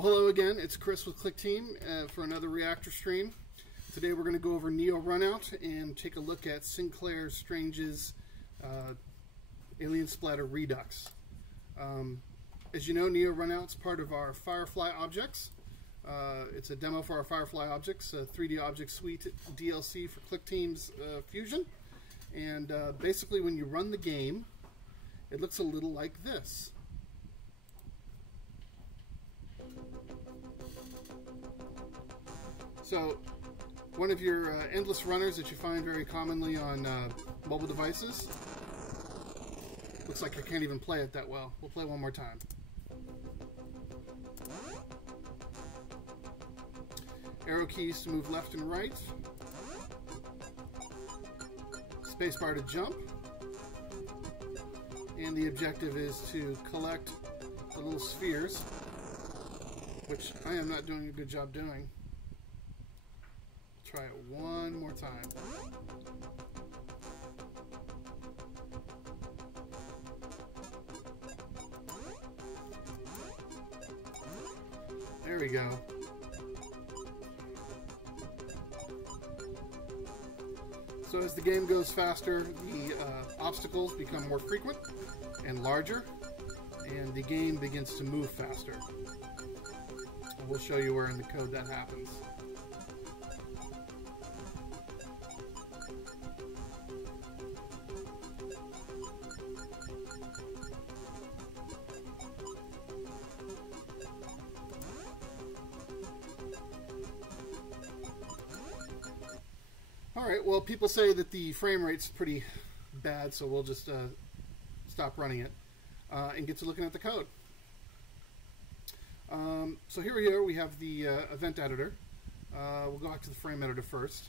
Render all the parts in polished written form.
Well, hello again. It's Chris with Click Team for another Reactor stream. Today we're going to go over Neo Runout and take a look at Sinclair Strange's Alien Splatter Redux. As you know, Neo Runout's part of our Firefly objects. It's a demo for our Firefly objects, a 3D Object Suite DLC for Click Team's Fusion. And basically when you run the game, it looks a little like this. So, one of your endless runners that you find very commonly on mobile devices. Looks like I can't even play it that well. We'll play one more time. Arrow keys to move left and right. Spacebar to jump. And the objective is to collect the little spheres, which I am not doing a good job doing. Try it one more time. There we go. So as the game goes faster, the obstacles become more frequent and larger, and the game begins to move faster. We'll show you where in the code that happens. Alright, well, people say that the frame rate's pretty bad, so we'll just stop running it and get to looking at the code. So here we are, we have the event editor. We'll go back to the frame editor first.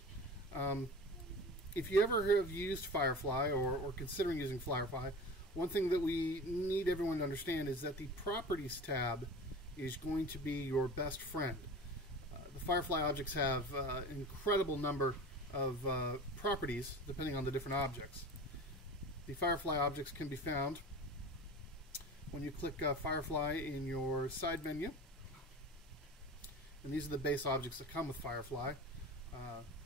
If you ever have used Firefly or considering using Firefly, one thing that we need everyone to understand is that the Properties tab is going to be your best friend. The Firefly objects have an incredible number of properties depending on the different objects. The Firefly objects can be found when you click Firefly in your side menu. And these are the base objects that come with Firefly.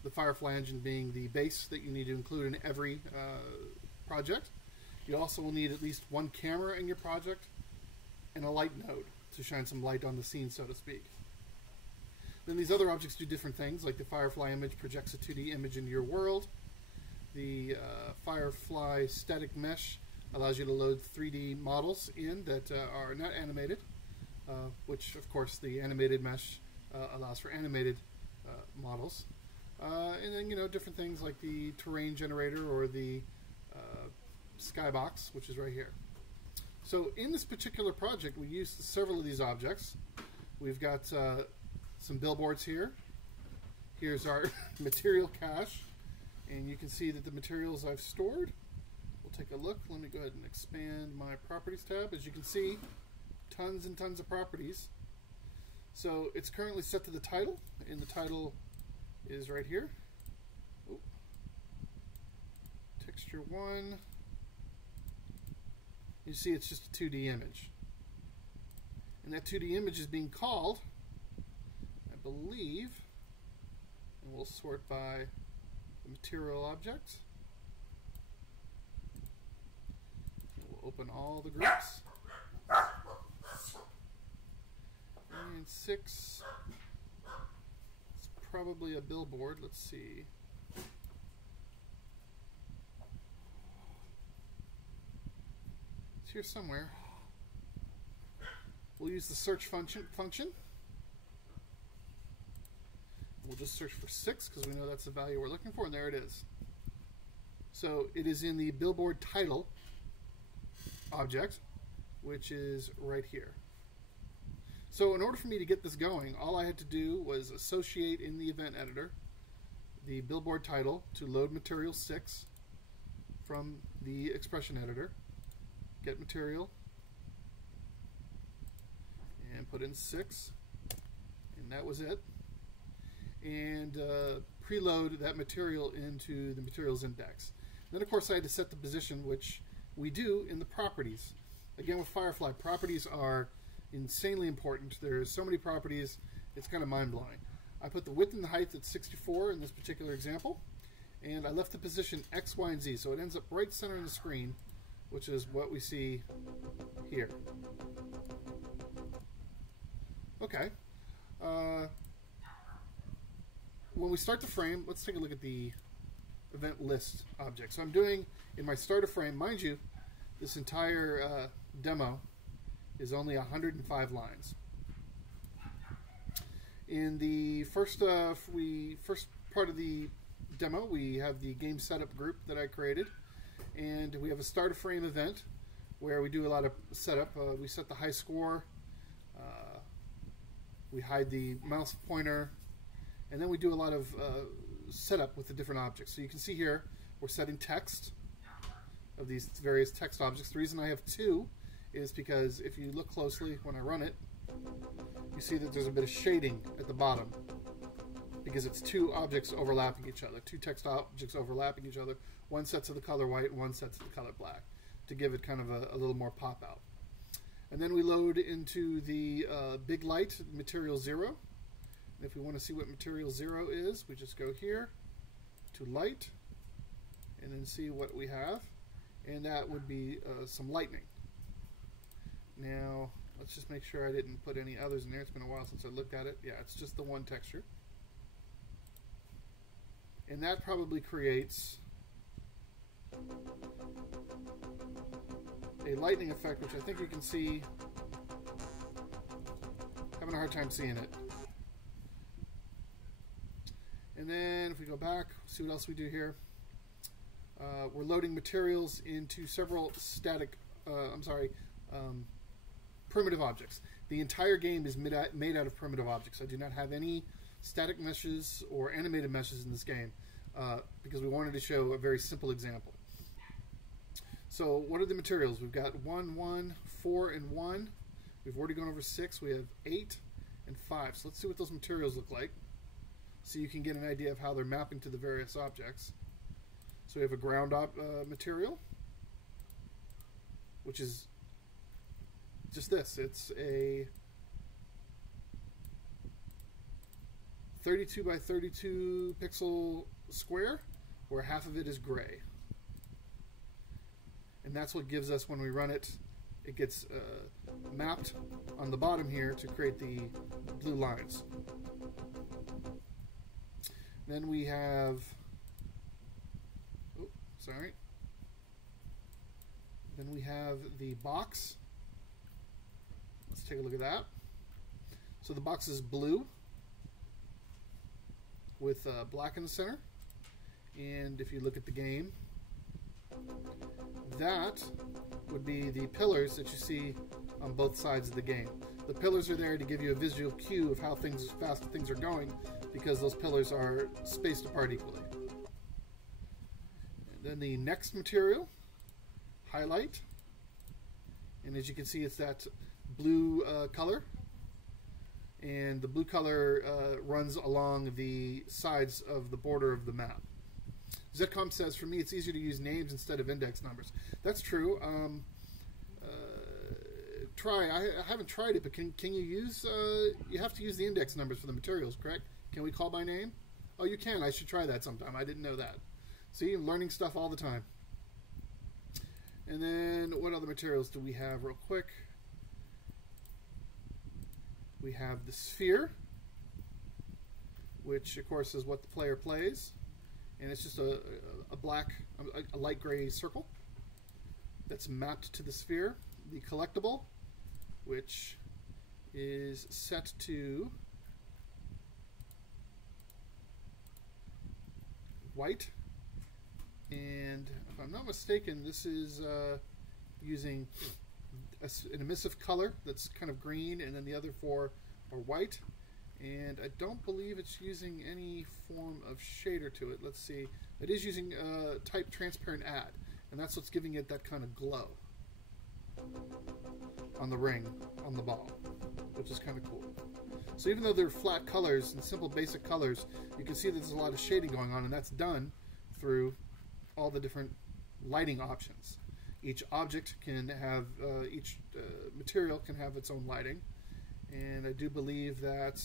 The Firefly engine being the base that you need to include in every project. You also will need at least one camera in your project and a light node to shine some light on the scene, so to speak. Then these other objects do different things, like the Firefly image projects a 2D image into your world. The Firefly static mesh allows you to load 3D models in that are not animated, which of course the animated mesh allows for animated models. And then, you know, different things like the terrain generator or the skybox, which is right here. So in this particular project, we used several of these objects. We've got some billboards here. Here's our material cache, and you can see that the materials I've stored. We'll take a look. Let me go ahead and expand my properties tab. As you can see, tons and tons of properties. So it's currently set to the title, and the title is right here. Ooh. Texture 1. You see it's just a 2D image. And that 2D image is being called, I believe, and we'll sort by the material object. And we'll open all the groups. And 6, it's probably a billboard. Let's see. It's here somewhere. We'll use the search function. We'll just search for 6 because we know that's the value we're looking for, and there it is. So it is in the billboard title object, which is right here. So in order for me to get this going, all I had to do was associate in the event editor the billboard title to load material 6 from the expression editor, get material, and put in 6, and that was it. And preload that material into the materials index. Then of course I had to set the position, which we do in the properties. Again, with Firefly, properties are insanely important. There's so many properties, it's kind of mind-blowing. I put the width and the height at 64 in this particular example, and I left the position X, Y, and Z, so it ends up right center in the screen, which is what we see here. Okay. When we start the frame, let's take a look at the event list object. So I'm doing, in my starter frame, mind you, this entire demo is only 105 lines. In the first part of the demo, we have the game setup group that I created, and we have a starter frame event where we do a lot of setup. We set the high score, we hide the mouse pointer, and then we do a lot of setup with the different objects. So you can see here we're setting text of these various text objects. The reason I have two is because if you look closely when I run it, you see that there's a bit of shading at the bottom because it's two objects overlapping each other, two text objects overlapping each other. One set to the color white, one set to the color black, to give it kind of a little more pop out. And then we load into the big light, material 0. And if we want to see what material 0 is, we just go here to light and then see what we have. And that would be some lightning. Now, let's just make sure I didn't put any others in there. It's been a while since I looked at it. Yeah, it's just the one texture. And that probably creates a lightning effect, which I think you can see. Having a hard time seeing it. And then if we go back, see what else we do here. We're loading materials into several primitive objects. The entire game is made out of primitive objects. I do not have any static meshes or animated meshes in this game because we wanted to show a very simple example. So what are the materials? We've got 1, 1, 4, and 1. We've already gone over 6. We have 8 and 5. So let's see what those materials look like so you can get an idea of how they're mapping to the various objects. So we have a ground material, which is just this. It's a 32 by 32 pixel square where half of it is gray. And that's what gives us, when we run it, it gets mapped on the bottom here to create the blue lines. Then we have, then we have the box. Let's take a look at that. So the box is blue with black in the center. And if you look at the game, that would be the pillars that you see on both sides of the game. The pillars are there to give you a visual cue of how fast things are going, because those pillars are spaced apart equally. And then the next material, highlight, and as you can see, it's that blue color, and the blue color runs along the sides of the border of the map. Zcom says, for me, it's easier to use names instead of index numbers. That's true. I haven't tried it, but can you use, you have to use the index numbers for the materials, correct? Can we call by name? Oh, you can. I should try that sometime. I didn't know that. See, I'm learning stuff all the time. And then what other materials do we have real quick? We have the sphere, which of course is what the player plays. And it's just a light gray circle that's mapped to the sphere. The collectible, which is set to white. And if I'm not mistaken, this is using an emissive color that's kind of green, and then the other four are white. And I don't believe it's using any form of shader to it. Let's see. It is using type transparent add, and that's what's giving it that kind of glow on the ring, on the ball, which is kind of cool. So even though they're flat colors and simple basic colors, you can see that there's a lot of shading going on, and that's done through all the different lighting options. Each object can have, each material can have its own lighting. And I do believe that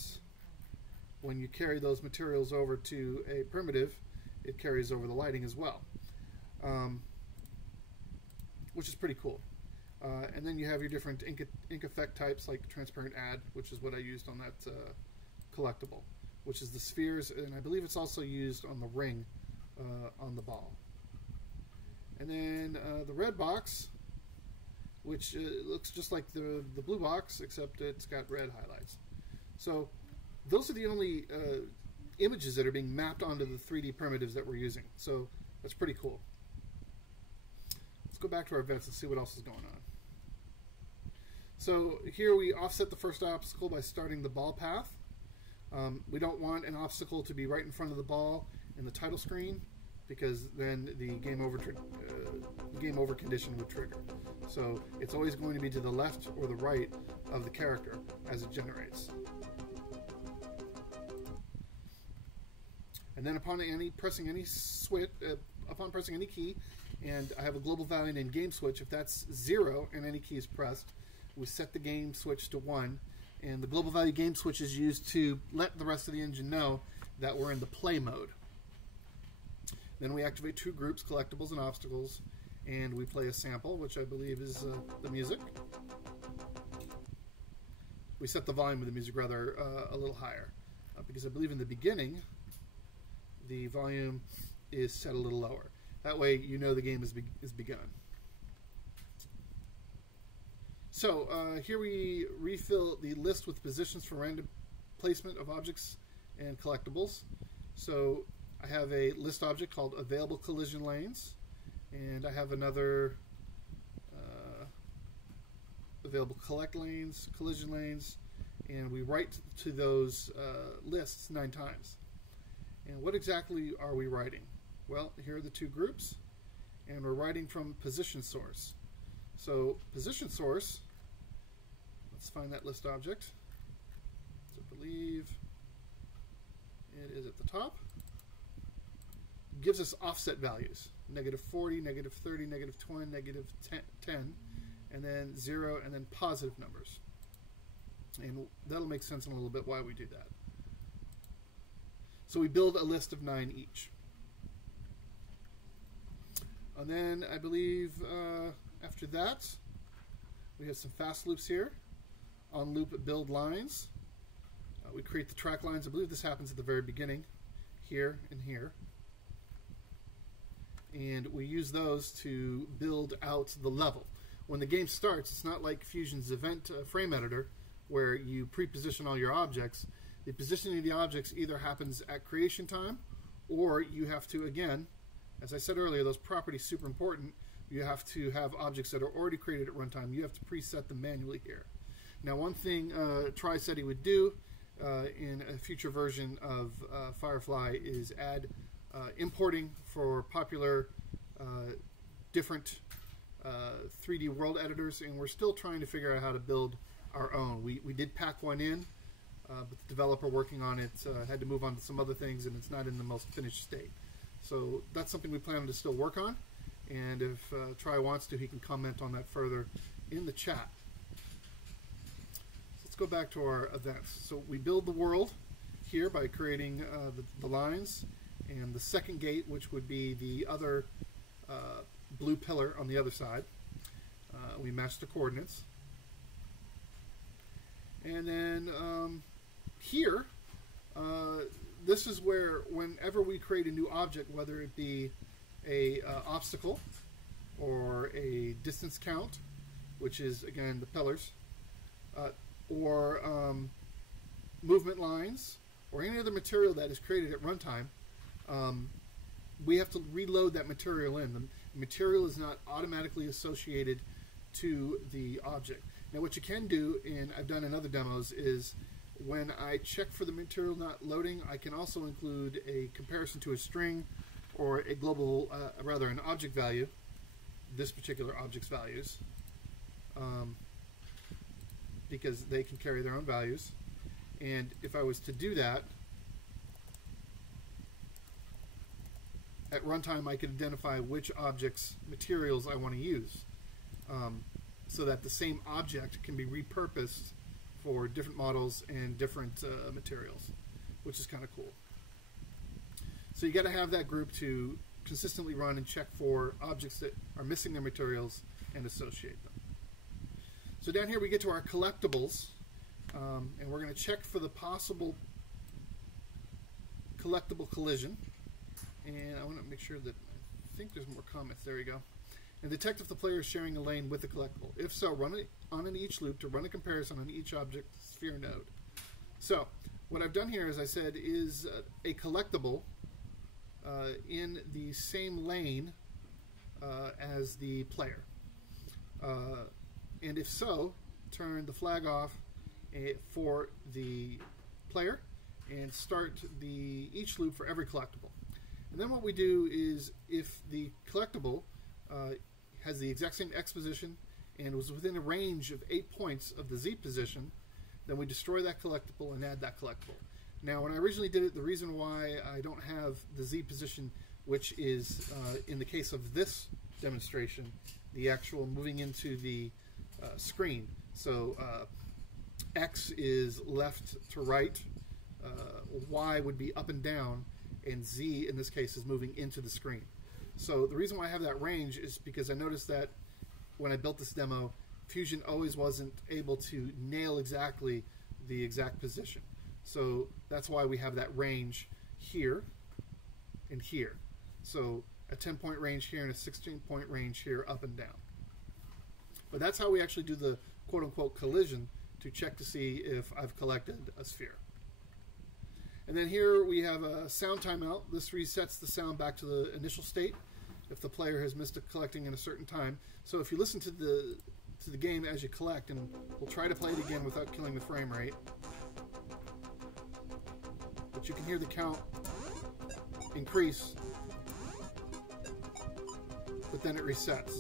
when you carry those materials over to a primitive, it carries over the lighting as well, which is pretty cool. And then you have your different ink effect types like transparent add, which is what I used on that collectible, which is the spheres, and I believe it's also used on the ring on the ball. And then the red box, which looks just like the blue box, except it's got red highlights. So those are the only images that are being mapped onto the 3D primitives that we're using. So that's pretty cool. Let's go back to our events and see what else is going on. So here we offset the first obstacle by starting the ball path. We don't want an obstacle to be right in front of the ball in the title screen, because then the game over condition would trigger. So it's always going to be to the left or the right of the character as it generates. And then upon pressing any key, and I have a global value named game switch, if that's 0 and any key is pressed, we set the game switch to 1, and the global value game switch is used to let the rest of the engine know that we're in the play mode. Then we activate 2 groups, collectibles and obstacles, and we play a sample, which I believe is the music. We set the volume of the music rather a little higher, because I believe in the beginning the volume is set a little lower. That way you know the game is begun. So here we refill the list with positions for random placement of objects and collectibles. So I have a list object called available collision lanes, and I have another available collect lanes, collision lanes, and we write to those lists 9 times. And what exactly are we writing? Well, here are the 2 groups, and we're writing from position source. So position source, let's find that list object. So I believe it is at the top. Gives us offset values, -40, -30, -20, -10, and then 0, and then positive numbers. And that'll make sense in a little bit why we do that. So we build a list of 9 each. And then I believe after that, we have some fast loops here. On loop build lines. We create the track lines. I believe this happens at the very beginning, here and here. And we use those to build out the level. When the game starts, it's not like Fusion's event frame editor where you pre-position all your objects. The positioning of the objects either happens at creation time, or you have to, again, as I said earlier, those properties super important. You have to have objects that are already created at runtime. You have to preset them manually here. Now, one thing Tri said he would do in a future version of Firefly is add importing for popular different 3D world editors, and we're still trying to figure out how to build our own. We did pack one in, but the developer working on it had to move on to some other things, and it's not in the most finished state. So that's something we plan to still work on, and if Tri wants to, he can comment on that further in the chat. So let's go back to our events. So we build the world here by creating the lines, and the second gate, which would be the other blue pillar on the other side. We match the coordinates. And then here, this is where whenever we create a new object, whether it be a obstacle or a distance count, which is, again, the pillars, or movement lines, or any other material that is created at runtime, we have to reload that material in. The material is not automatically associated to the object. Now, what you can do, and I've done in other demos, is when I check for the material not loading, I can also include a comparison to a string or a global, rather an object value, this particular object's values, because they can carry their own values. And if I was to do that, at runtime I could identify which objects, materials I want to use. so that the same object can be repurposed for different models and different materials, which is kind of cool. So you got to have that group to consistently run and check for objects that are missing their materials and associate them. So down here we get to our collectibles, and we're going to check for the possible collectible collision. And I want to make sure that, I think there's more comments, there you go. And detect if the player is sharing a lane with the collectible. If so, run it on an each loop to run a comparison on each object sphere node. So what I've done here, as I said, is a collectible in the same lane as the player. And if so, turn the flag off for the player and start the each loop for every collectible. And then what we do is, if the collectible has the exact same X position and was within a range of 8 points of the Z position, then we destroy that collectible and add that collectible. Now, when I originally did it, the reason why I don't have the Z position, which is, in the case of this demonstration, the actual moving into the screen. So X is left to right, Y would be up and down, and Z, in this case, is moving into the screen. So the reason why I have that range is because I noticed that when I built this demo, Fusion always wasn't able to nail exactly the exact position. So that's why we have that range here and here. So a 10-point range here and a 16-point range here, up and down. But that's how we actually do the quote-unquote collision to check to see if I've collected a sphere. And then here we have a sound timeout. This resets the sound back to the initial state if the player has missed collecting in a certain time. So if you listen to the game as you collect, and we'll try to play it again without killing the frame rate, but you can hear the count increase, but then it resets.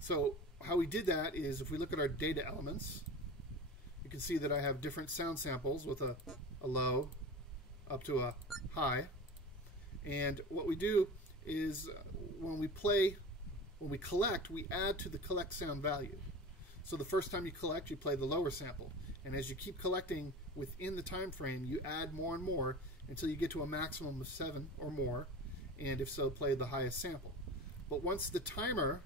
So how we did that is, if we look at our data elements, you can see that I have different sound samples with a low up to a high. And what we do is, when we collect, we add to the collect sound value. So the first time you collect, you play the lower sample. And as you keep collecting within the time frame, you add more and more until you get to a maximum of 7 or more. And if so, play the highest sample. But once the timer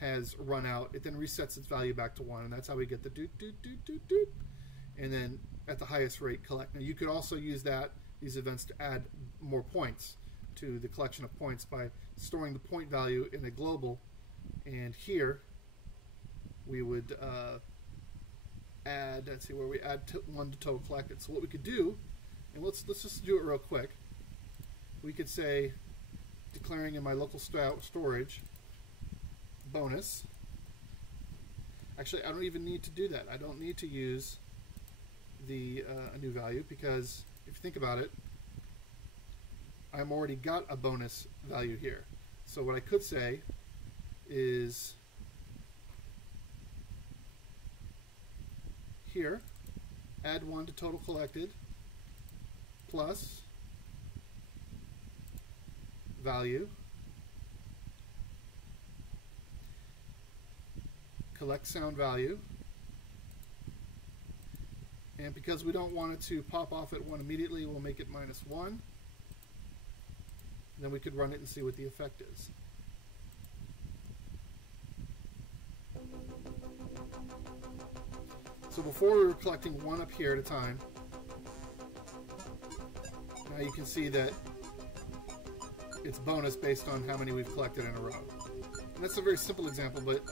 has run out, it then resets its value back to 1, and that's how we get the doot, doot, doot, doot, doot, and then at the highest rate collect. Now you could also use these events to add more points to the collection of points by storing the point value in a global, and here we would add, let's see, where we add 1 to total collected. So what we could do, and let's just do it real quick, we could say, declaring in my local storage, bonus. Actually, I don't even need to do that. I don't need to use the a new value, because if you think about it, I'm already got a bonus value here. So what I could say is, here, add 1 to total collected plus value, collect sound value, and because we don't want it to pop off at 1 immediately, we'll make it -1. Then we could run it and see what the effect is. So before we were collecting 1 up here at a time. Now you can see that it's bonus based on how many we've collected in a row. And that's a very simple example, but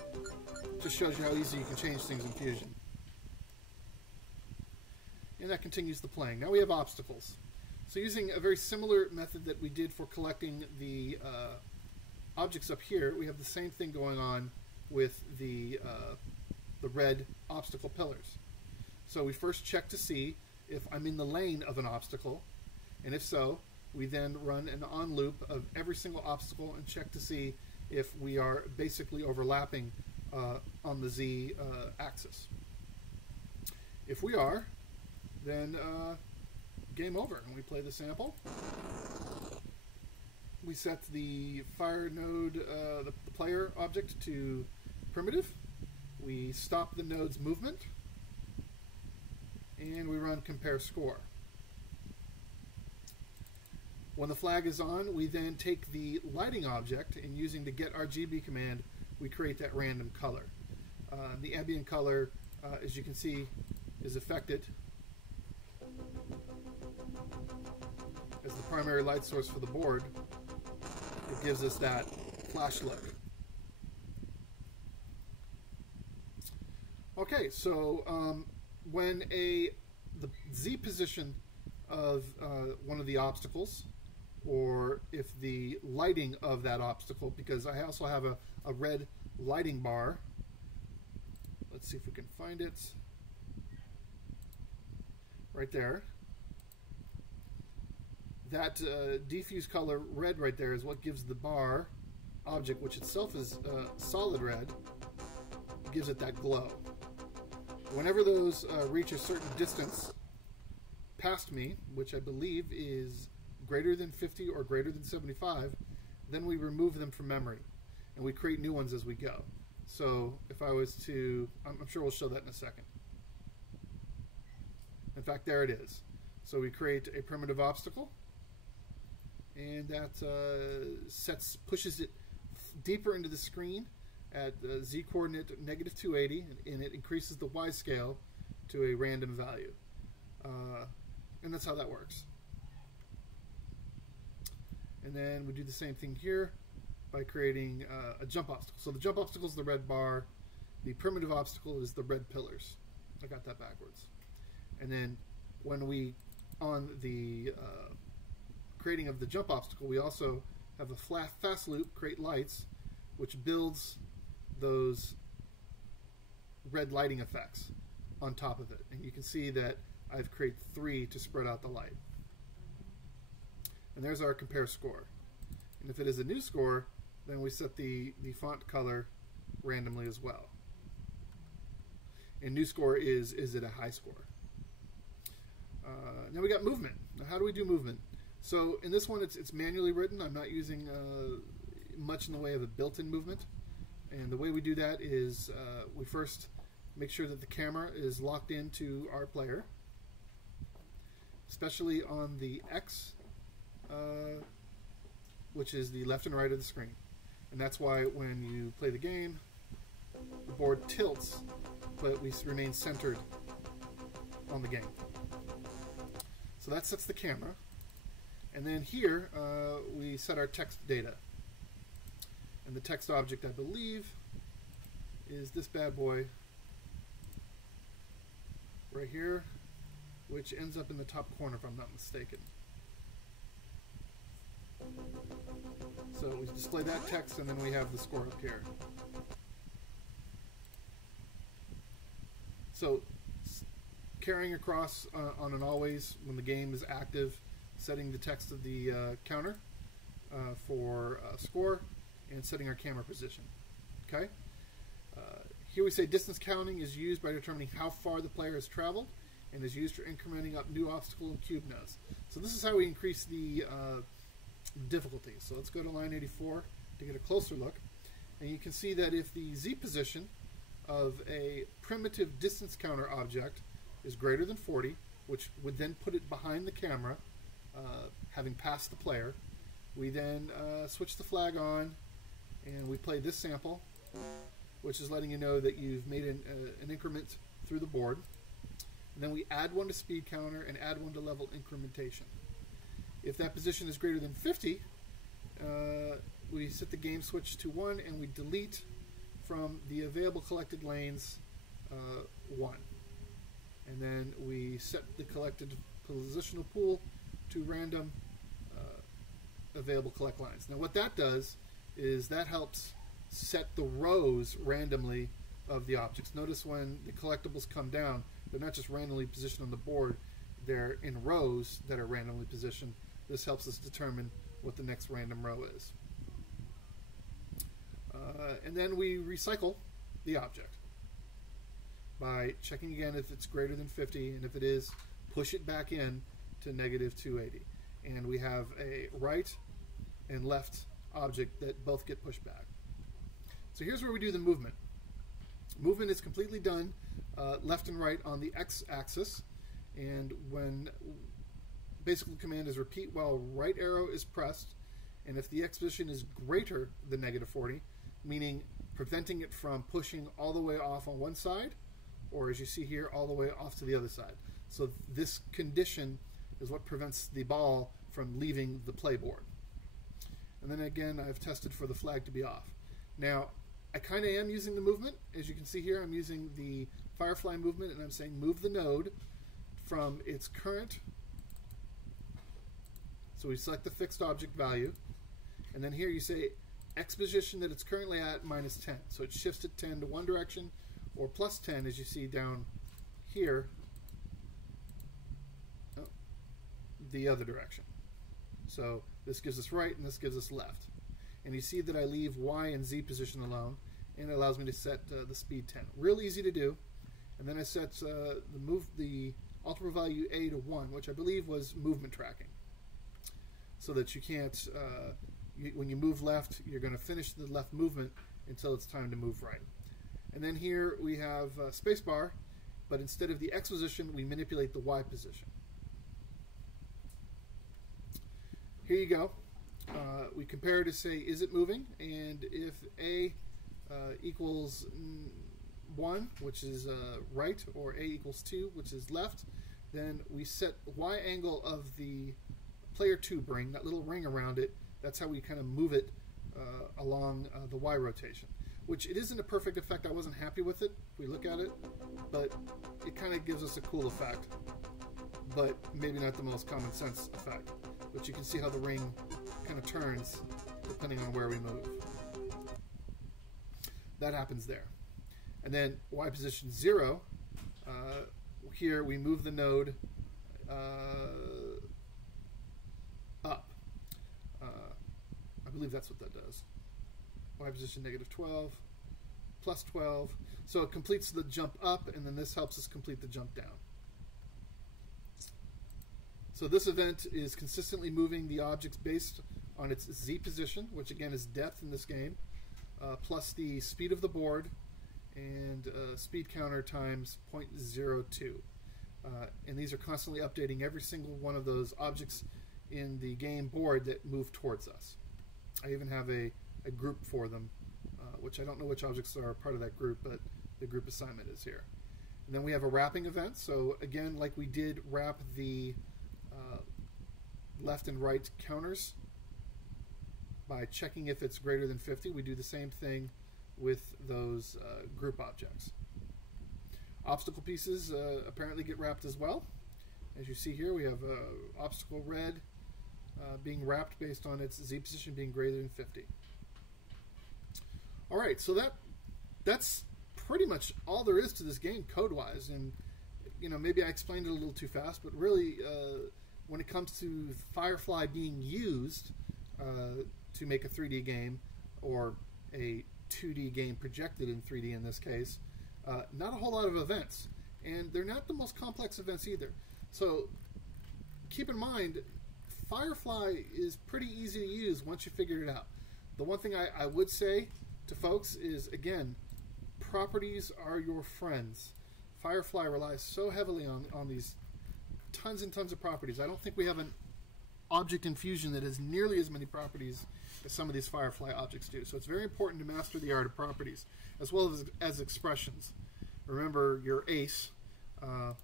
just shows you how easy you can change things in Fusion. And that continues the playing. Now we have obstacles. So using a very similar method that we did for collecting the objects up here, we have the same thing going on with the red obstacle pillars. So we first check to see if I'm in the lane of an obstacle, and if so, we then run an on loop of every single obstacle and check to see if we are basically overlapping on the Z axis. If we are, then game over, and we play the sample. we set the fire node, the player object to primitive. We stop the node's movement, and we run compare score. When the flag is on, we then take the lighting object, and using the get RGB command, we create that random color. The ambient color, as you can see, is affected as the primary light source for the board. It gives us that flash look. Okay, so when the Z position of one of the obstacles, or if the lighting of that obstacle, because I also have a red lighting bar. Let's see if we can find it. Right there. That diffuse color red right there is what gives the bar object, which itself is solid red, gives it that glow. Whenever those reach a certain distance past me, which I believe is greater than 50 or greater than 75, then we remove them from memory, and we create new ones as we go. So if I was to, I'm sure we'll show that in a second. In fact, there it is. So we create a primitive obstacle, and that pushes it deeper into the screen at the Z coordinate negative 280, and it increases the Y scale to a random value. And that's how that works. And then we do the same thing here by creating a jump obstacle. So the jump obstacle is the red bar. The primitive obstacle is the red pillars. I got that backwards. And then when we, on the creating of the jump obstacle, we also have a fast loop, create lights, which builds those red lighting effects on top of it. And you can see that I've created 3 to spread out the light. And there's our compare score. And if it is a new score, then we set the font color randomly as well. And new score is it a high score? Now we got movement. Now how do we do movement? So in this one, it's manually written. I'm not using much in the way of a built-in movement. And the way we do that is we first make sure that the camera is locked into our player, especially on the X, which is the left and right of the screen. And that's why when you play the game, the board tilts, but we remain centered on the game. So that sets the camera. And then here, we set our text data. And the text object, I believe, is this bad boy right here, which ends up in the top corner if I'm not mistaken. So we display that text, and then we have the score up here. So carrying across on an always when the game is active, setting the text of the counter for score, and setting our camera position. Okay. Here we say distance counting is used by determining how far the player has traveled, and is used for incrementing up new obstacle and cube nodes. So this is how we increase the difficulty. So let's go to line 84 to get a closer look, and you can see that if the Z position of a primitive distance counter object is greater than 40, which would then put it behind the camera, having passed the player, we then switch the flag on, and we play this sample, which is letting you know that you've made an increment through the board. And then we add 1 to speed counter and add 1 to level incrementation. If that position is greater than 50, we set the game switch to 1, and we delete from the available collected lanes 1. And then we set the collected positional pool to random available collect lines. Now what that does is that helps set the rows randomly of the objects. Notice when the collectibles come down, they're not just randomly positioned on the board, they're in rows that are randomly positioned. This helps us determine what the next random row is. And then we recycle the object by checking again if it's greater than 50, and if it is, push it back in to negative 280. And we have a right and left object that both get pushed back. So here's where we do the movement. Movement is completely done left and right on the x-axis, and when basically the command is repeat while right arrow is pressed, and if the x position is greater than -40, meaning preventing it from pushing all the way off on one side, or as you see here, all the way off to the other side. So this condition is what prevents the ball from leaving the playboard. And then again, I've tested for the flag to be off. Now, I kind of am using the movement. As you can see here, I'm using the Firefly movement, and I'm saying move the node from its current. So we select the fixed object value, and then here you say X position that it's currently at -10. So it shifts it 10 to one direction, or +10 as you see down here, the other direction. So this gives us right and this gives us left. And you see that I leave Y and Z position alone, and it allows me to set the speed 10. Real easy to do. And then I set the ultimate value A to 1, which I believe was movement tracking, so that you can't, when you move left, you're going to finish the left movement until it's time to move right. And then here we have spacebar, but instead of the X position, we manipulate the Y position. Here you go. We compare to say, is it moving? And if A equals 1, which is right, or A equals 2, which is left, then we set Y angle of the player tube ring, that little ring around it. That's how we kind of move it along the Y rotation, which it isn't a perfect effect. I wasn't happy with it, if we look at it, but it kind of gives us a cool effect, but maybe not the most common sense effect. But you can see how the ring kind of turns depending on where we move. That happens there. And then Y position 0, here we move the node up. I believe that's what that does. Y position -12, +12. So it completes the jump up, and then this helps us complete the jump down. So this event is consistently moving the objects based on its Z position, which again is depth in this game, plus the speed of the board, and speed counter times 0.02. And these are constantly updating every single one of those objects in the game board that move towards us. I even have a group for them, which I don't know which objects are part of that group, but the group assignment is here. And then we have a wrapping event. So again, like we did wrap the left and right counters by checking if it's greater than 50, we do the same thing with those group objects. Obstacle pieces apparently get wrapped as well. As you see here, we have obstacle red being wrapped based on its Z position being greater than 50. All right, so that's pretty much all there is to this game code-wise. And you know, maybe I explained it a little too fast, but really, when it comes to Firefly being used to make a 3D game, or a 2D game projected in 3D in this case, not a whole lot of events, and they're not the most complex events either. So keep in mind, Firefly is pretty easy to use once you figure it out. The one thing I would say to folks is, again, properties are your friends. Firefly relies so heavily on these tons and tons of properties. I don't think we have an object in Fusion that has nearly as many properties as some of these Firefly objects do. So it's very important to master the art of properties, as well as expressions. Remember your ace.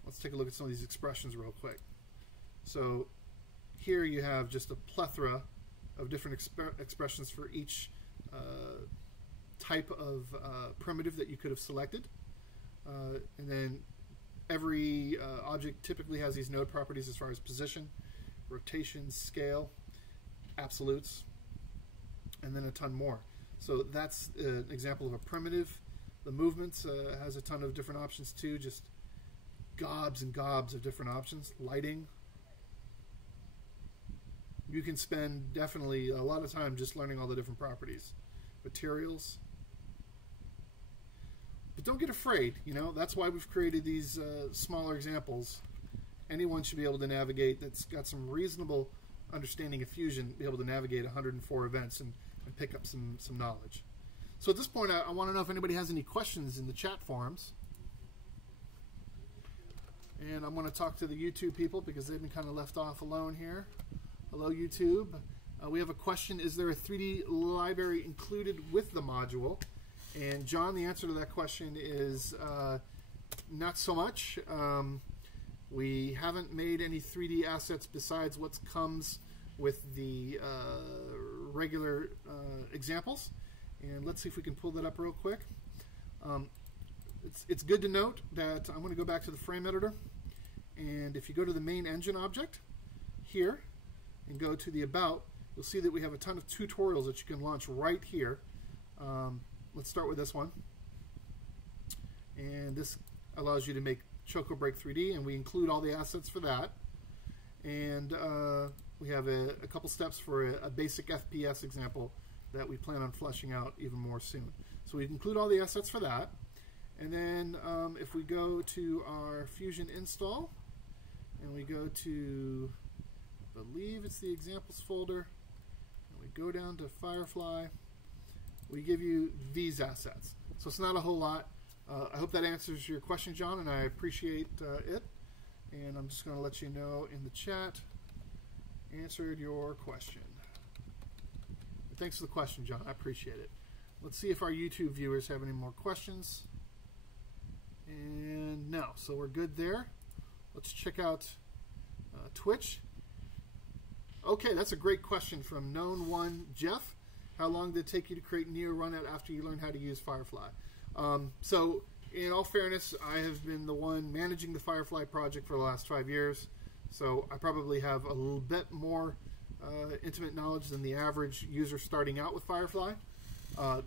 Let's take a look at some of these expressions real quick. So here you have just a plethora of different expressions for each type of primitive that you could have selected. And then every object typically has these node properties as far as position, rotation, scale, absolutes, and then a ton more. So that's an example of a primitive. The movements has a ton of different options too, just gobs and gobs of different options. Lighting. You can spend definitely a lot of time just learning all the different properties. Materials. But don't get afraid, you know, that's why we've created these smaller examples. Anyone should be able to navigate that's got some reasonable understanding of Fusion, be able to navigate 104 events and pick up some knowledge. So at this point, I want to know if anybody has any questions in the chat forums. And I'm going to talk to the YouTube people because they've been kind of left off alone here. Hello, YouTube. We have a question. Is there a 3D library included with the module? And John, the answer to that question is not so much. We haven't made any 3D assets besides what comes with the regular examples. And let's see if we can pull that up real quick. It's good to note that I'm going to go back to the frame editor, and if you go to the main engine object here and go to the About, you'll see that we have a ton of tutorials that you can launch right here. Let's start with this one, and this allows you to make Choco Break 3D, and we include all the assets for that. And we have a couple steps for a basic FPS example that we plan on fleshing out even more soon. So we include all the assets for that. And then if we go to our Fusion install, and we go to, I believe it's the examples folder, and we go down to Firefly, we give you these assets. So it's not a whole lot. I hope that answers your question, John, and I appreciate it. And I'm just going to let you know in the chat, answered your question. Thanks for the question, John. I appreciate it. Let's see if our YouTube viewers have any more questions. And no, so we're good there. Let's check out Twitch. Okay, that's a great question from Known One Jeff. How long did it take you to create Neo Runout after you learned how to use Firefly? So, in all fairness, I have been the one managing the Firefly project for the last 5 years. So I probably have a little bit more intimate knowledge than the average user starting out with Firefly.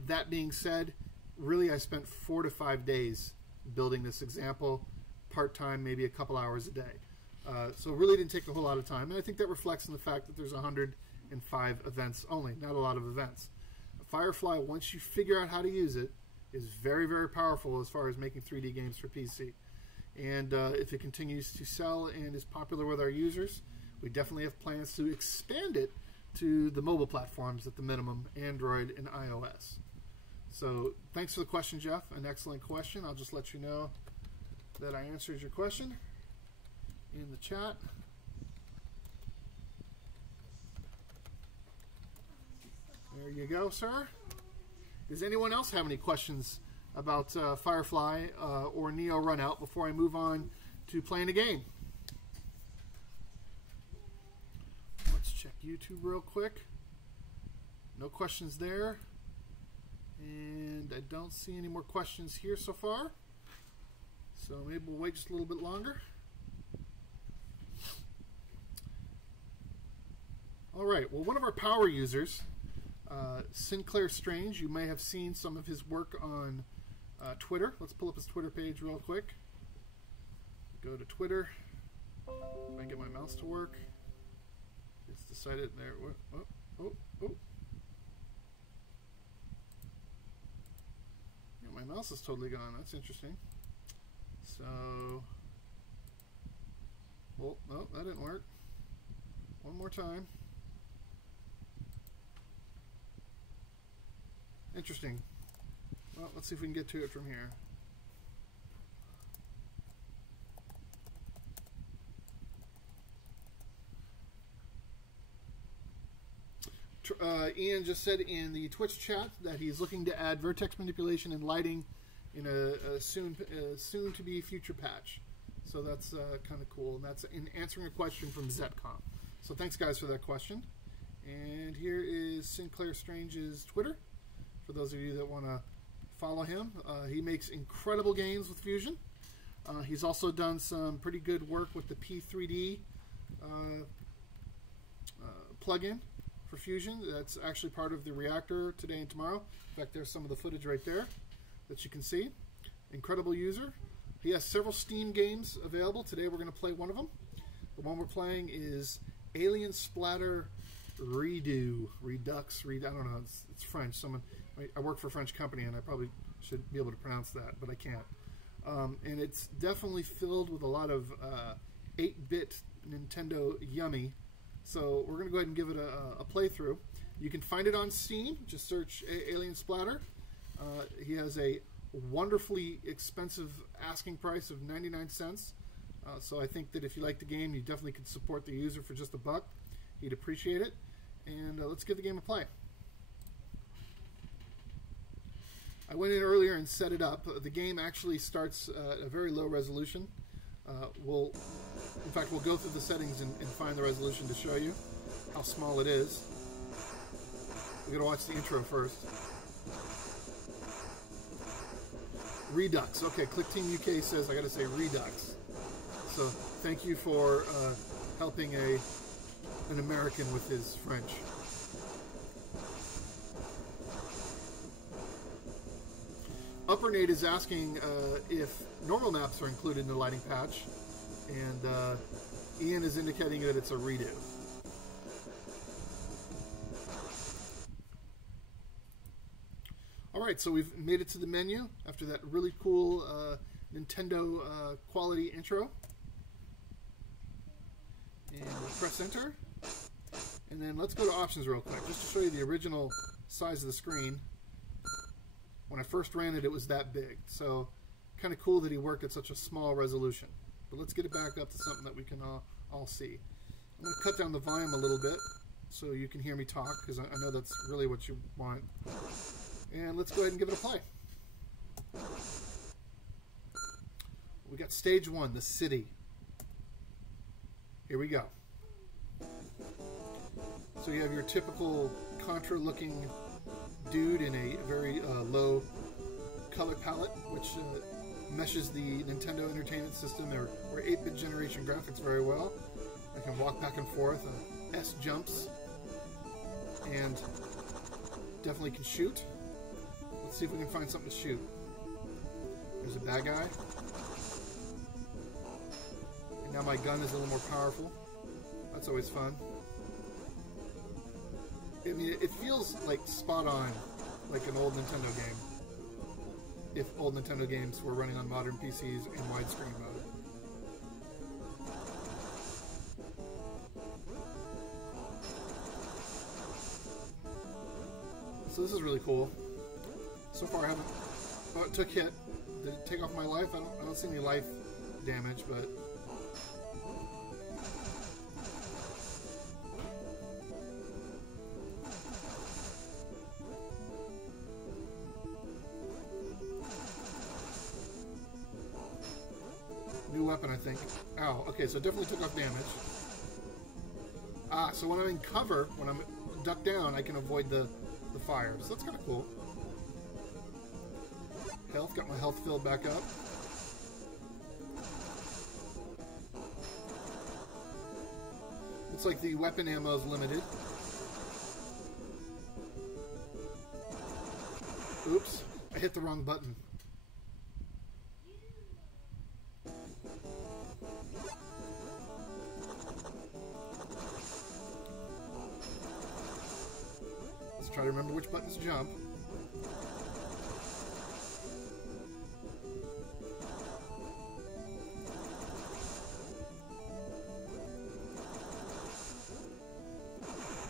That being said, really I spent 4 to 5 days building this example, part-time, maybe a couple hours a day. So it really didn't take a whole lot of time, and I think that reflects in the fact that there's 105 events only, not a lot of events. Firefly, once you figure out how to use it, is very, very powerful as far as making 3D games for PC. And if it continues to sell and is popular with our users, we definitely have plans to expand it to the mobile platforms at the minimum, Android and iOS. So thanks for the question, Jeff. An excellent question. I'll just let you know that I answered your question in the chat. There you go, sir. Does anyone else have any questions about Firefly or Neo Runout before I move on to playing a game? Let's check YouTube real quick. No questions there. And I don't see any more questions here so far. So maybe we'll wait just a little bit longer. All right, well, one of our power users, Sinclair Strange, you may have seen some of his work on Twitter. Let's pull up his Twitter page real quick. Go to Twitter. If I get my mouse to work. It's decided there. Oh. Yeah, my mouse is totally gone. That's interesting. So, well, no, that didn't work. One more time. Interesting. Well, let's see if we can get to it from here. Ian just said in the Twitch chat that he's looking to add vertex manipulation and lighting in a soon-to-be future patch. So that's kind of cool. And that's in answering a question from Zetcom. So thanks, guys, for that question. And here is Sinclair Strange's Twitter, for those of you that want to follow him. He makes incredible games with Fusion. He's also done some pretty good work with the P3D plugin for Fusion. That's actually part of the Reactor today and tomorrow. In fact, there's some of the footage right there that you can see. Incredible user. He has several Steam games available. Today we're going to play one of them. The one we're playing is Alien Splatter Redux. I don't know. It's French. I work for a French company, and I probably should be able to pronounce that, but I can't. And it's definitely filled with a lot of 8-bit Nintendo yummy So we're going to go ahead and give it a playthrough. You can find it on Steam. Just search Alien Splatter. He has a wonderfully expensive asking price of 99 cents. So I think that if you like the game, you definitely could support the user for just $1. He'd appreciate it. And let's give the game a play. I went in earlier and set it up. The game actually starts at a very low resolution. In fact, we'll go through the settings and find the resolution to show you how small it is. We're going to watch the intro first. Redux. Okay, Click Team UK says I got to say Redux. So thank you for helping an American with his French. Uppernate is asking if normal maps are included in the lighting patch, and Ian is indicating that it's a redo. Alright, so we've made it to the menu after that really cool Nintendo quality intro. And we'll press enter. And then let's go to options real quick, just to show you the original size of the screen. When I first ran it, it was that big. So kind of cool that he worked at such a small resolution. But let's get it back up to something that we can all see. I'm going to cut down the volume a little bit so you can hear me talk, because I know that's really what you want. And let's go ahead and give it a play. We got stage 1, the city. Here we go. So you have your typical Contra-looking dude in a very low color palette, which meshes the Nintendo Entertainment System or 8-bit generation graphics very well. I can walk back and forth, S jumps, and definitely can shoot. Let's see if we can find something to shoot. There's a bad guy. And now my gun is a little more powerful. That's always fun. I mean, it feels like spot on, like an old Nintendo game. If old Nintendo games were running on modern PCs in widescreen mode. So this is really cool. So far I haven't... Oh, it took hit. Did it take off my life? I don't see any life damage, but... New weapon, I think. Ow, okay, so it definitely took off damage. So when I'm in cover, when I'm ducked down, I can avoid the fire. So that's kind of cool. Health, got my health filled back up. Looks like the weapon ammo is limited. Oops, I hit the wrong button. Try to remember which buttons jump.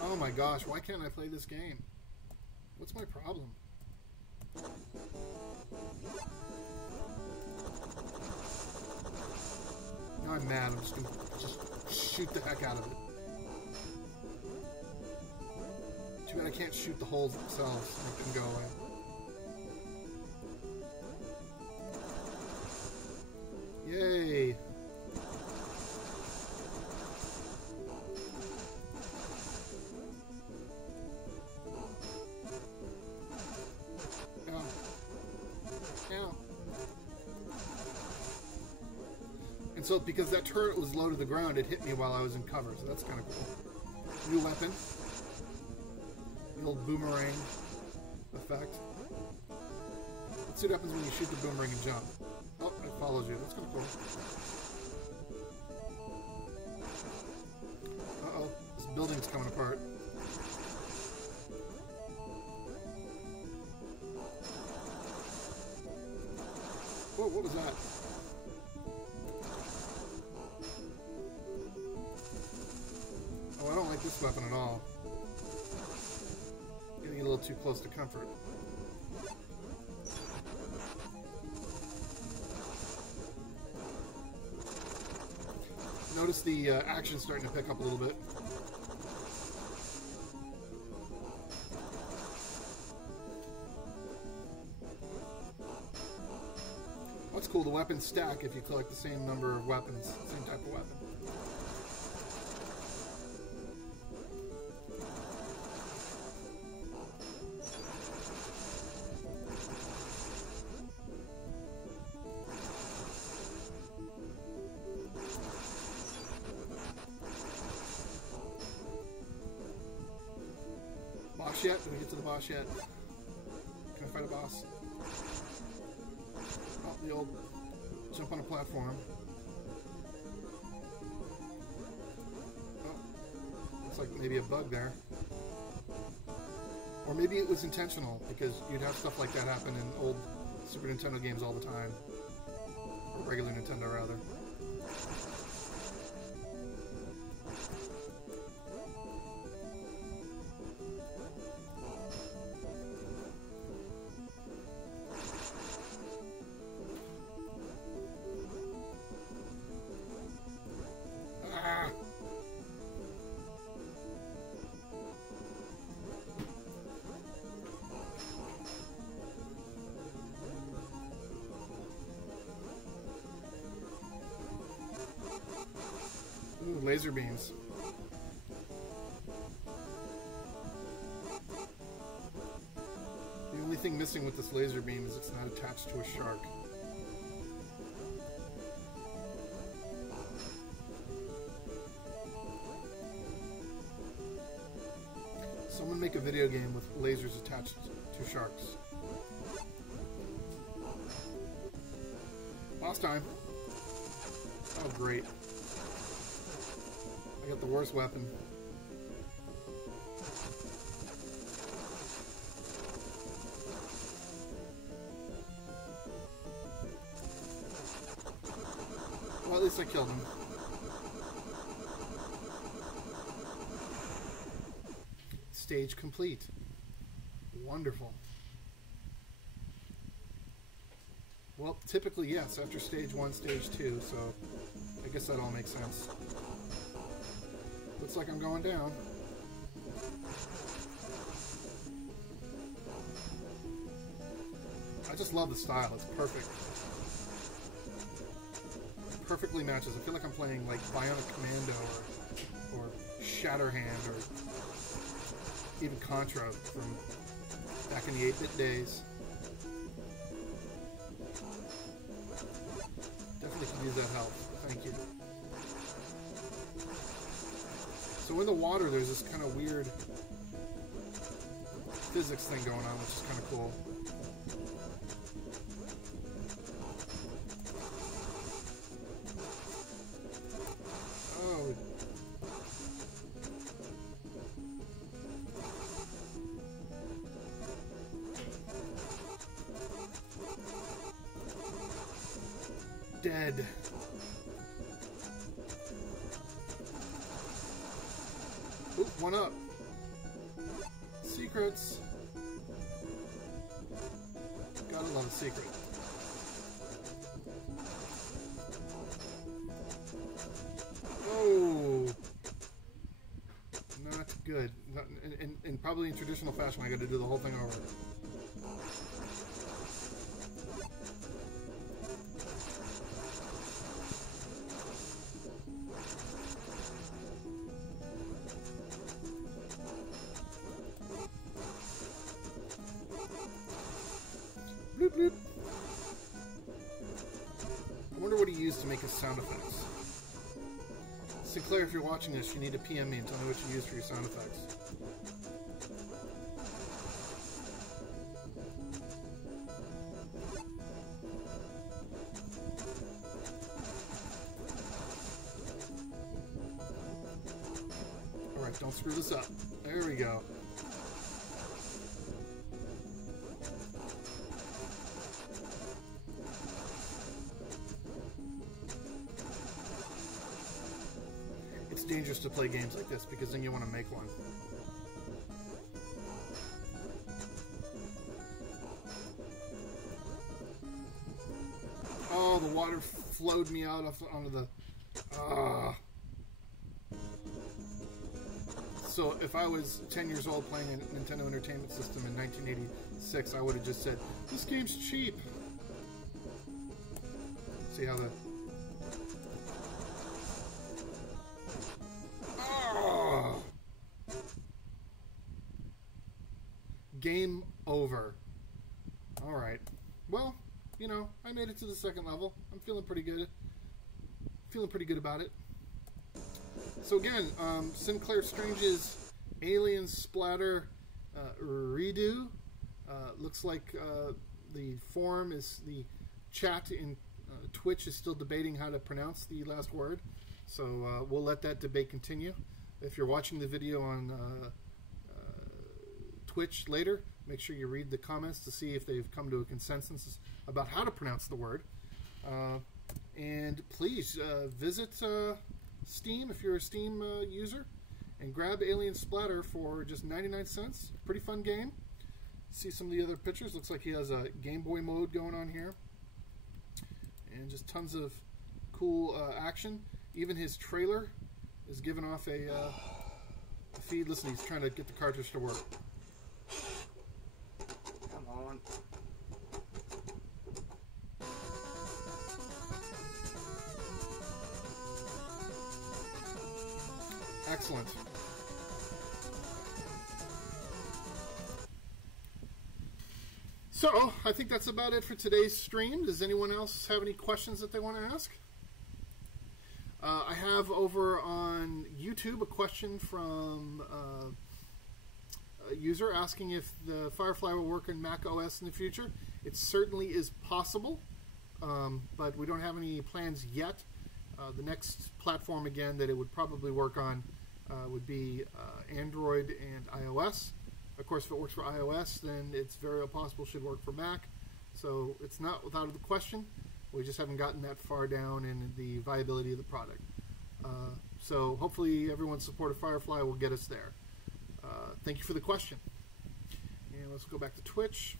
Oh my gosh, why can't I play this game? What's my problem? Now I'm mad. I'm just gonna shoot the heck out of it. Too bad I can't shoot the holes themselves and make them go away. Yay! Ow. Ow. And so, because that turret was low to the ground, it hit me while I was in cover, so that's kind of cool. New weapon. The old boomerang effect. Let's see what happens when you shoot the boomerang and jump. Oh, it follows you. That's kind of cool. Uh-oh. This building's coming apart. Whoa, what was that? Oh, I don't this weapon at all. Getting a little too close to comfort. Notice the action starting to pick up a little bit. What's cool, the weapons stack if you collect the same number of weapons, same type of weapon. Boss yet? Did we get to the boss yet? Can I fight a boss? Oh, the old jump on a platform. Oh, looks like maybe a bug there. Or maybe it was intentional, because you'd have stuff like that happen in old Super Nintendo games all the time. Or regular Nintendo, rather. Ooh, laser beams. The only thing missing with this laser beam is it's not attached to a shark. Someone make a video game with lasers attached to sharks. Last time. Oh, great. I got the worst weapon. Well, at least I killed him. Stage complete. Wonderful. Well, typically, yes, after stage 1, stage 2, so I guess that all makes sense. Looks like I'm going down. I just love the style. It's perfect. It perfectly matches. I feel like I'm playing like Bionic Commando or Shatterhand or even Contra from back in the 8-bit days. Definitely could use that help. Thank you. So in the water, there's this kind of weird physics thing going on, which is kind of cool. Oh. Dead. Oop, one up. Secrets. Gotta love a secret. Oh, not good. Not, and probably in traditional fashion, I got to do the whole thing over. Bloop, bloop. I wonder what he used to make his sound effects. Sinclair, if you're watching this, you need to PM me and tell me what you used for your sound effects. Alright, don't screw this up. There we go. dangerous to play games like this because then you want to make one. Oh, the water flowed me out onto the... So if I was 10 years old playing a Nintendo Entertainment System in 1986, I would have just said, this game's cheap. See how the... Oh! Game over. Alright. Well, you know, I made it to the second level. I'm feeling pretty good. Feeling pretty good about it. So again, Sinclair Strange's Alien Splatter redo. Looks like the forum is the chat in Twitch is still debating how to pronounce the last word. So we'll let that debate continue. If you're watching the video on Twitch later, make sure you read the comments to see if they've come to a consensus about how to pronounce the word. And please visit Steam if you're a Steam user and grab Alien Splatter for just 99 cents. Pretty fun game. See some of the other pictures. Looks like he has a Game Boy mode going on here. And just tons of cool action. Even his trailer is giving off a feed. Listen, he's trying to get the cartridge to work. Come on. Excellent. So, I think that's about it for today's stream. Does anyone else have any questions that they want to ask? I have over on YouTube a question from a user asking if the Firefly will work in Mac OS in the future. It certainly is possible, but we don't have any plans yet. The next platform, again, that it would probably work on would be Android and iOS. Of course, if it works for iOS, then it's very possible it should work for Mac. So it's not without the question. We just haven't gotten that far down in the viability of the product. So hopefully everyone's support of Firefly will get us there. Thank you for the question. And let's go back to Twitch.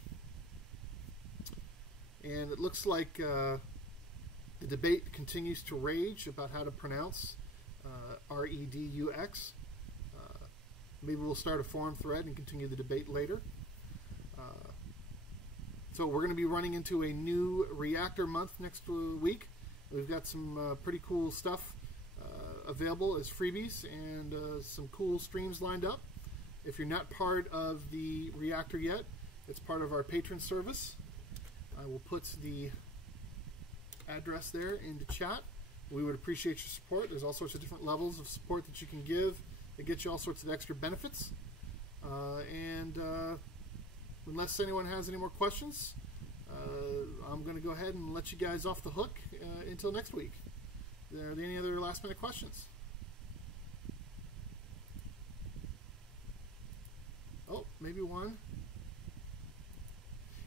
And it looks like the debate continues to rage about how to pronounce R-E-D-U-X. Maybe we'll start a forum thread and continue the debate later. So we're going to be running into a new Reactor month next week. We've got some pretty cool stuff available as freebies and some cool streams lined up. If you're not part of the Reactor yet, it's part of our patron service. I will put the address there in the chat. We would appreciate your support. There's all sorts of different levels of support that you can give. It gets you all sorts of extra benefits. Unless anyone has any more questions, I'm going to go ahead and let you guys off the hook until next week. Are there any other last minute questions? Oh, maybe one.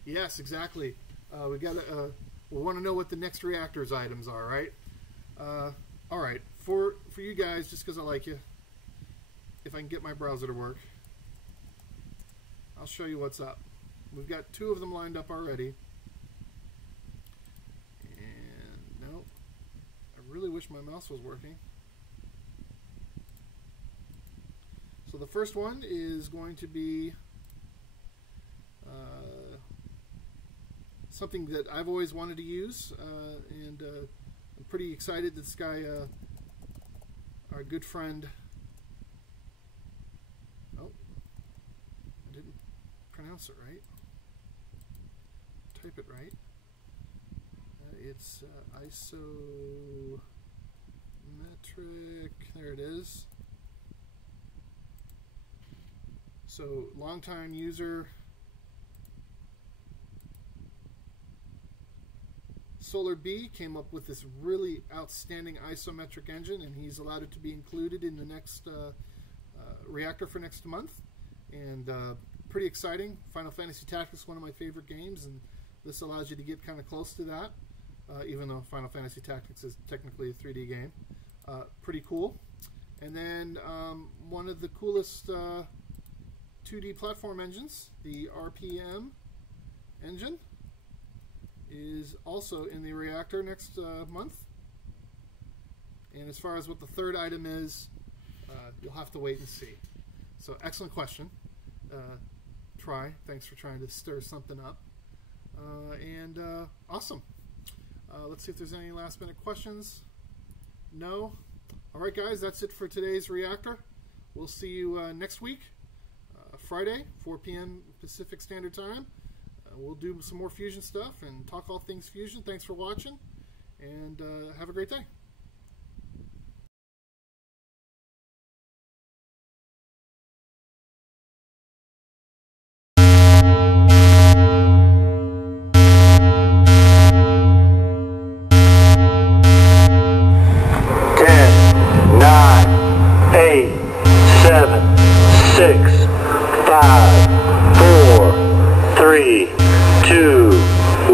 Yes, exactly. We want to know what the next Reactor's items are, right? All right, for you guys, just because I like you, if I can get my browser to work, I'll show you what's up. We've got 2 of them lined up already. And no, I really wish my mouse was working. So the first one is going to be something that I've always wanted to use, and I'm pretty excited that this guy, our good friend, oh, I didn't pronounce it right, type it right, it's isometric, there it is. So, longtime user, Solar B came up with this really outstanding isometric engine, and he's allowed it to be included in the next Reactor for next month. And pretty exciting. Final Fantasy Tactics, one of my favorite games, and this allows you to get kind of close to that, even though Final Fantasy Tactics is technically a 3D game. Pretty cool. And then one of the coolest 2D platform engines, the RPM engine, is also in the Reactor next month. And as far as what the third item is, you'll have to wait and see. So excellent question. Thanks for trying to stir something up. Awesome. Let's see if there's any last minute questions. No? Alright guys, that's it for today's Reactor. We'll see you next week, Friday, 4 p.m. Pacific Standard Time. We'll do some more Fusion stuff and talk all things Fusion. Thanks for watching, and have a great day. Six, 5, 4, 3, 2,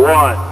1.